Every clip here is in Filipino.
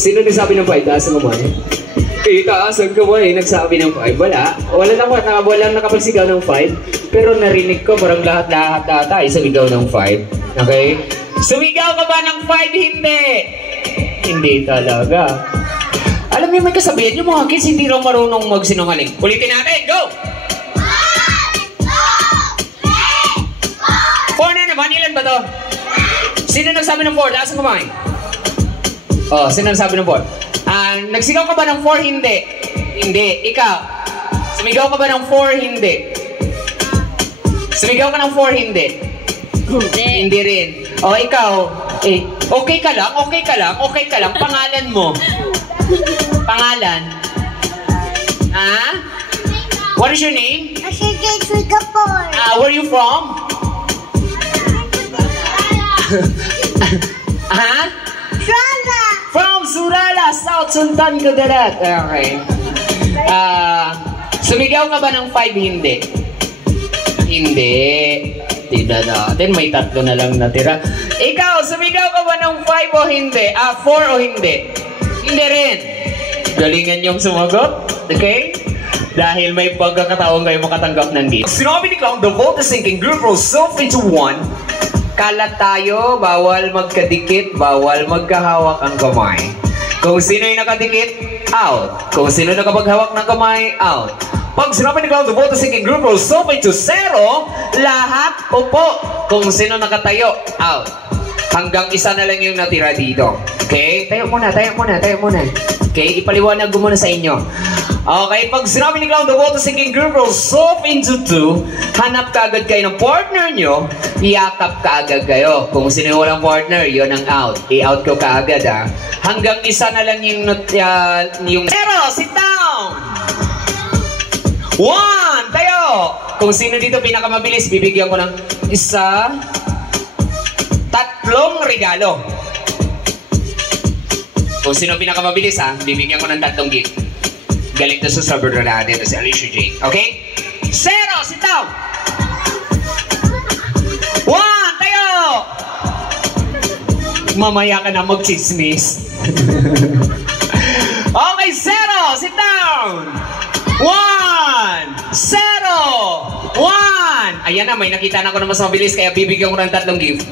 Sino nagsabi ng 5? Taas ang kamay. Taas ang kamay. Nagsabi ng 5. Wala. Walang nakapagsigaw ng 5. Pero narinig ko parang lahat-lahat ata ay sumigaw ng 5. Okay? Sumigaw ka ba ng 5? Hindi. Hindi talaga. Alam niyo may kasabihan yung mga kids hindi raw marunong magsinungaling. Ulitin natin. Go! 4 na naman. Ilan ba to? Sino nagsabi ng 4? Taas ang kamay. Oh, sino nagsabi ng 4? Nagsigaw ka ba ng 4? Hindi. Hindi. Ikaw. Sumigaw ka ba ng 4? Hindi. Sumigaw ka ng 4? Hindi. Hindi rin. Oh, ikaw. Okay ka lang. Okay ka lang. Okay ka lang. Pangalan mo. Pangalan? Ha? What is your name? Singapore. Where are you from? Ha? Surala. From Surala, South Sultan Kudarat. Okay. Sumigaw ka ba ng 5? Hindi. Hindi. Tignan natin, may 3 na lang natira. Ikaw, sumigaw ka ba ng 5 o hindi? 4 o hindi? Hindi rin. Galingan yung sumagot. Okay? Dahil may pagkakataon kayo makatanggap ng gift. Sinabi ni Clown, the vote is sinking group rolls self into one. Kalat tayo, bawal magkadikit, bawal magkahawak ang kamay. Kung sino yung nakadikit, out. Kung sino nakapaghawak ng kamay, out. Pag sinabi ni Clown, the vote is sinking group rolls self into 0, lahat upo. Kung sino nakatayo, out. Hanggang isa na lang yung natira dito. Okay? Tayo muna. Okay? Ipaliwanag ko muna sa inyo. Okay? Pag sinabi ni Clown, the vote is sinking group rolls solve into 2, hanap ka agad kayo ng partner nyo, iyakap ka agad kayo. Kung sino yung walang partner, yun ang out. I-out ko ka agad, ha? Hanggang isa na lang yung 0, sit down! 1, tayo! Kung sino dito pinakamabilis, bibigyan ko ng 3 regalo. Kung sino pinakamabilis, ha, bibigyan ko ng 3 gift. Galing na sa server na natin, si Alicia J. Okay? 0, sit down! 1, tayo! Mamaya ka na mag-chismis. Okay, 0, sit down! 1, 0, 1! Ayan na, may nakita na ako na mas mabilis, kaya bibigyan ko ng 3 gift.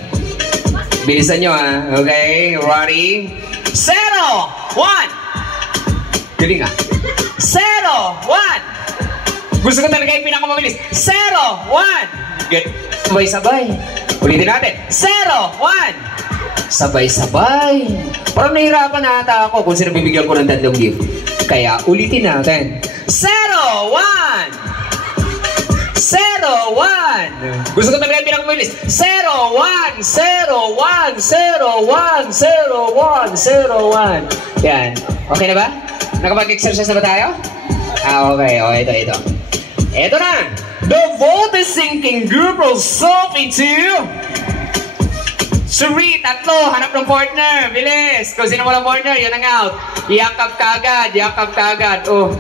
Bilisan nyo, ha? Okay? Ready? 0, 1! Galing, ha? 0, 1! Gusto ko talaga yung pinakamabilis. 0, 1! Sabay-sabay. Ulitin natin. 0, 1! Sabay-sabay. Parang nahihirapan na ata ako kung sino bibigyan ko ng 3 gift. Kaya ulitin natin. 0, 1! 0, 1! Gusto ko talaga yung pinakamabilis. 0, 1! 0, 1! 0, 1! 0, 1! 0, 1! Yan. Okay na ba? Nakapag-exercise na ba tayo? Okay. Ito. Ito na! The vote is sinking group rolls solve into 3, 3, hanap ng partner. Bilis! Kung sino walang partner, yun ang out. Yakap ka agad. Oh.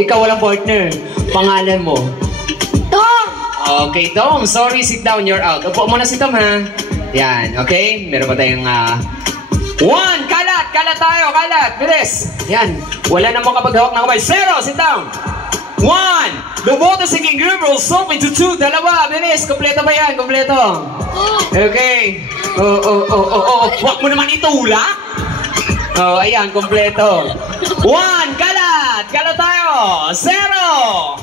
Ikaw walang partner. Pangalan mo? Tom! Okay, Tom. Sorry, sit down. You're out. Upo muna si Tom, ha? Yan, okay? Meron pa tayong 1, kalat tayo. Bilis! Yan. Wala namang kapaghawak ng kamay. 0, sit down. 1, the vote is sinking group rolls solve into 2, 2, bilis. Kompleto ba yan? Kompleto. Okay. Huwag mo naman itulak. Ayan, kompleto. 1, kalat tayo. 0,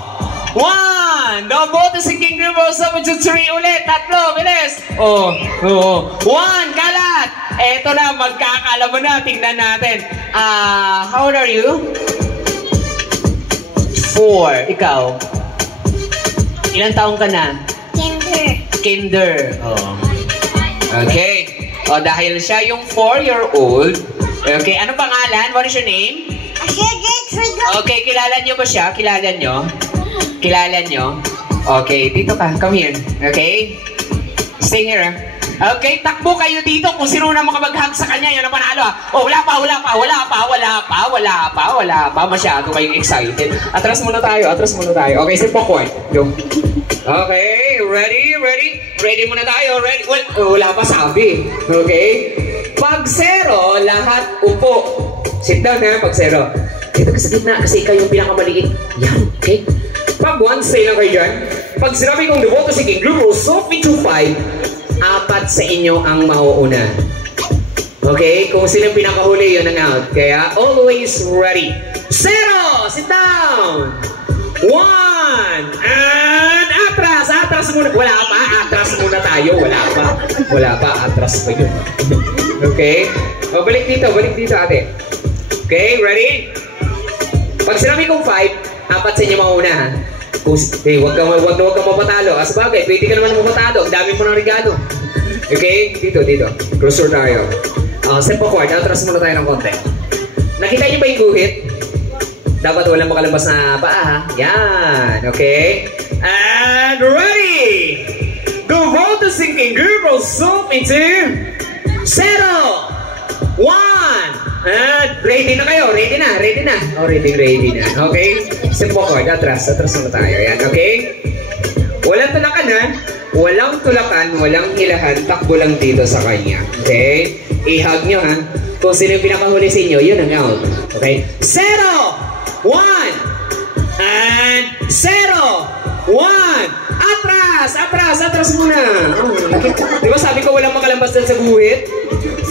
1, the vote is sinking group rolls solve into 3 ulit. 3, bilis. 1, kalat. Eto na, magkakala mo na. Tingnan natin. How old are you? 4. Ikaw? Ilang taong ka na? Kinder. Okay. Dahil siya yung 4-year-old. Okay, ano pangalan? What is your name? Okay, kilala nyo ba siya? Kilala nyo? Okay, dito ka. Come here. Okay? Stay here. Okay, takbo kayo dito kung sino na makapag-hug sa kanya, yun ang panalo. Wala pa. Masyado kayong excited. Atras muna tayo. Okay, si Pokoy. Okay, ready? Ready muna tayo. Ready? Wala pa sabi. Okay? Pag 0, lahat upo. sit down ha, pag 0. Dito ka sa gitna kasi ikaw yung pinakamaliit. Yan, okay? Pag 1, stay lang kayo dyan. Pag sinabi kong the vote is King Group will solve into 5, 4 sa inyo ang mauuna. Okay? Kung sino yung pinakahuli, yun ang out. Kaya, always ready. 0! Sit down! 1! And atras! Atras muna. Wala pa. Atras muna tayo. Wala pa. Atras pa yun. Okay? O, balik dito, ate. Okay, ready? Pag sinabi kong 5, 4 sa inyo mauna, ha? Hey, wag ka mapatalo. As bagay, pwede ka naman mapatalo. Ang dami mo ng regalo. Okay? Dito. Closer tayo. Step forward. Atras muna tayo ng konti. Nakita niyo ba yung guhit? Dapat walang makalabas na paa, ha? Yan. Okay? And ready! The vote is sinking group will zoom into 0! 1! And ready na kayo. Ready na. Oh, ready na. Okay? Step forward. Atras muna tayo. Yan. Okay? Walang tulakan, ha? Walang hilahan. Takbo lang dito sa kanya. Okay? I-hug nyo, ha? Kung sino yung pinakahuli sa inyo, yun ang out. Okay? 0! 1! And 0! 1! Atras muna. Di ba sabi ko walang makalambas dyan sa guhit?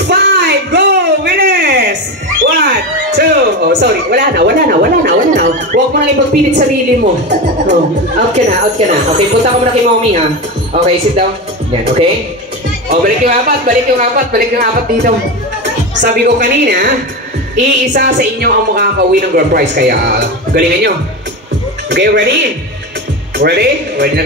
5! Go! Bilis! 1, 2. Oh, sorry. Wala na. Huwag mo nang ipagpilit sarili mo. Oh, out ka na. Okay, punta ko muna kay mommy, ha? Okay, sit down. Yan, okay? Oh, balik yung apat dito. Sabi ko kanina, iisa sa inyo ang makakauwi ng grand prize. Kaya, galingan nyo. Okay, ready? Ready na.